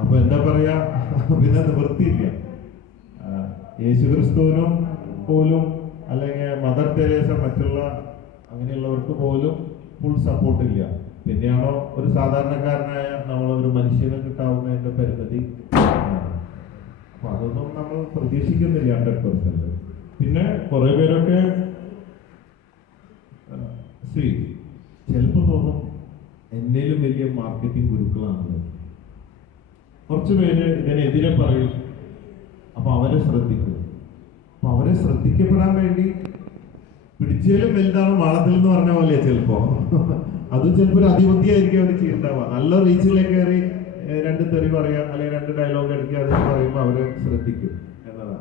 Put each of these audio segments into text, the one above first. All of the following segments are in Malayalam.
അപ്പൊ എന്താ പറയാ? പിന്നെ നിവൃത്തിയില്ല യേശു ക്രിസ്തുവിനും പോലും അല്ലെങ്കിൽ മദർ തെരേസ മറ്റുള്ള അങ്ങനെയുള്ളവർക്ക് പോലും ഫുൾ സപ്പോർട്ട് ഇല്ല. പിന്നെയാണോ ഒരു സാധാരണക്കാരനായ നമ്മൾ ഒരു മനുഷ്യന് കിട്ടാവുന്നതിന്റെ പരിമിതി? അപ്പൊ അതൊന്നും നമ്മൾ പ്രതീക്ഷിക്കുന്നില്ല ഹൺഡ്രഡ് പെർസെന്റ് പിന്നെ കുറെ പേരൊക്കെ സി ചിലപ്പോൾ തോന്നും എന്നേലും വലിയ മാർക്കറ്റിംഗ് ഗുരുക്കളാണത് കുറച്ച് പേര് ഇതിനെതിരെ പറയും. അപ്പോൾ അവരെ ശ്രദ്ധിക്കും. അപ്പൊ അവരെ ശ്രദ്ധിക്കപ്പെടാൻ വേണ്ടി പിടിച്ചാലും വലുതാണ് വളത്തിൽ എന്ന് പറഞ്ഞ പോലെ ചിലപ്പോ. അത് ചിലപ്പോ ഒരു അതിബുദ്ധിയായിരിക്കും അവർ ചെയ്യുന്നുണ്ടാവുക നല്ല റീച്ചുകളെ കയറി രണ്ട് തെറി പറയാ അല്ലെങ്കിൽ രണ്ട് ഡയലോഗ് അടിക്കുക അത് പറയുമ്പോൾ അവരെ ശ്രദ്ധിക്കും എന്നതാണ്.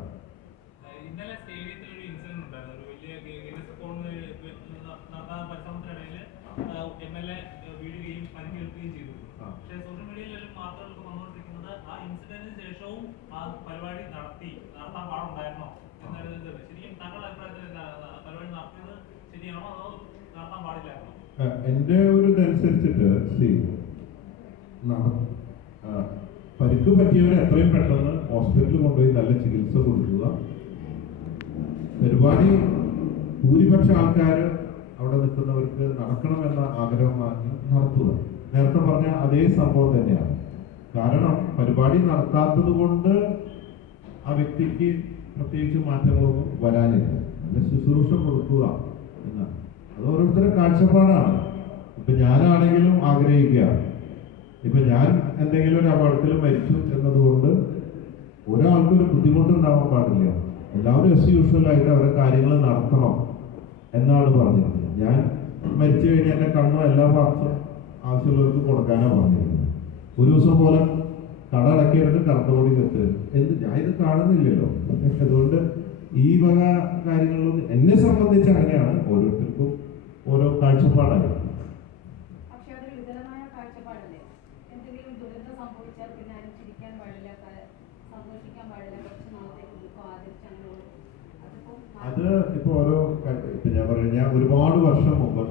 എം എൽ എ വീഴുകയും പരിക്കേൽക്കുകയും ചെയ്തു. പക്ഷേ സോഷ്യൽ മീഡിയയിൽ മാത്രം വാർത്തകളൊക്കെ ആ ഇൻസിഡന്റിന് ശേഷവും ആ പരിപാടി നടത്തി നടത്താൻ പാടുണ്ടായിരുന്നോ? എന്നുള്ളത് ശരിക്കും താങ്കളുടെ അഭിപ്രായത്തിൽ പരിപാടി നടത്തിയത് ശരിയാണോ അതോ നടത്താൻ പാടില്ലായിരുന്നോ? എന്റെ ഒരു ഇതനുസരിച്ചിട്ട് പരിക്ക് പറ്റിയവരെ എത്രയും പെട്ടെന്ന് ഹോസ്പിറ്റലിൽ കൊണ്ടുപോയി നല്ല ചികിത്സ കൊടുക്കുക. പരിപാടി ഭൂരിപക്ഷ ആൾക്കാർ അവിടെ നിൽക്കുന്നവർക്ക് നടക്കണമെന്ന ആഗ്രഹം വാങ്ങി നടത്തുക. നേരത്തെ പറഞ്ഞ അതേ സംഭവം തന്നെയാണ്. കാരണം പരിപാടി നടത്താത്തത് കൊണ്ട് ആ വ്യക്തിക്ക് പ്രത്യേകിച്ച് മാറ്റങ്ങളൊന്നും വരാനില്ല. നല്ല ശുശ്രൂഷ കൊടുക്കുക എന്നാണ്. അത് ഓരോരുത്തരുടെ കാഴ്ചപ്പാടാണ്. ഇപ്പൊ ഞാനാണെങ്കിലും ആഗ്രഹിക്കുക. ഇപ്പൊ ഞാൻ എന്തെങ്കിലും ഒരു അപകടത്തിൽ മരിച്ചു എന്നതുകൊണ്ട് ഒരാൾക്കും ഒരു ബുദ്ധിമുട്ടുണ്ടാവാൻ പാടില്ല. എല്ലാവരും എസ് യൂഷ്വലായിട്ട് അവരുടെ കാര്യങ്ങൾ നടത്തണം എന്നാണ് പറഞ്ഞിരുന്നത് ഞാൻ മരിച്ചു കഴിഞ്ഞാൽ എന്റെ കണ്ണും എല്ലാ ഭാഗത്തും ആവശ്യമുള്ളവർക്ക് കൊടുക്കാനാണ് പറഞ്ഞിരുന്നത് ഒരു ദിവസം പോലെ കട അടക്കിയിട്ട് കറുത്തോടി നിർത്തരുത് എന്ത് ഞാൻ ഇത് കാണുന്നില്ലല്ലോ. അതുകൊണ്ട് ഈ വക കാര്യങ്ങളിലൊന്നും എന്നെ സംബന്ധിച്ച് അങ്ങനെയാണ് ഓരോരുത്തർക്കും ഓരോ കാഴ്ചപ്പാടായി. അത് ഇപ്പൊ ഓരോ ഇപ്പൊ ഞാൻ പറഞ്ഞു ഞാൻ ഒരുപാട് വർഷം മുമ്പ്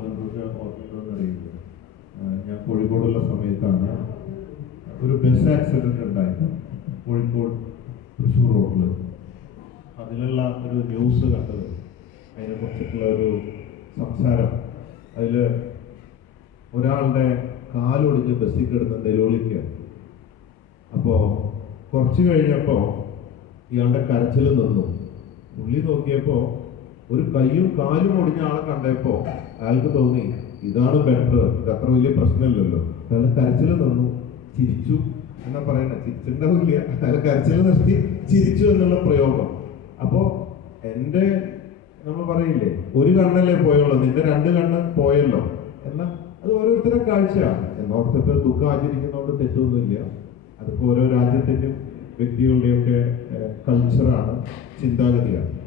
ഒരു ബസ് ആക്സിഡന്റ് ഉണ്ടായിരുന്നു. കോഴിക്കോട് തൃശ്ശൂർ റോഡിൽ അതിലുള്ള ഒരു ന്യൂസ് കണ്ടത്. അതിനെ കുറിച്ചിട്ടുള്ള ഒരു സംസാരം. അതിൽ ഒരാളുടെ കാലൊടിഞ്ഞ് ബസ്സിൽ കിടന്ന് നിരോളിക്കുക. അപ്പോൾ കുറച്ച് കഴിഞ്ഞപ്പോൾ ഇയാളുടെ കരച്ചിൽ നിന്നു. പുള്ളി നോക്കിയപ്പോൾ ഒരു കൈയും കാലും ഒടിഞ്ഞ ആളെ കണ്ടപ്പോൾ അയാൾക്ക് തോന്നി ഇതാണ് ബെറ്റർ ഇത് അത്ര വലിയ പ്രശ്നമില്ലല്ലോ. അയാളുടെ കരച്ചിൽ നിന്നു. ചിരിച്ചു എന്നാ പറയണ? ചിരിച്ചിട്ടുണ്ടാവില്ല. അയാൾ കരച്ചിൽ നിർത്തി ചിരിച്ചു എന്നുള്ള പ്രയോഗം. അപ്പോ എന്റെ നമ്മൾ പറയില്ലേ ഒരു കണ്ണല്ലേ പോയുള്ളൂ നിന്റെ രണ്ട് കണ്ണ് പോയല്ലോ. എന്നാ അത് ഓരോരുത്തരുടെ കാഴ്ചയാണ്. എന്നോർത്തിട്ട് ദുഃഖം ആചരിക്കുന്നതുകൊണ്ട് തെറ്റൊന്നുമില്ല. അതിപ്പോ ഓരോ രാജ്യത്തിന്റെയും വ്യക്തികളുടെയൊക്കെ കൾച്ചറാണ് ചിന്താഗതിയാണ്.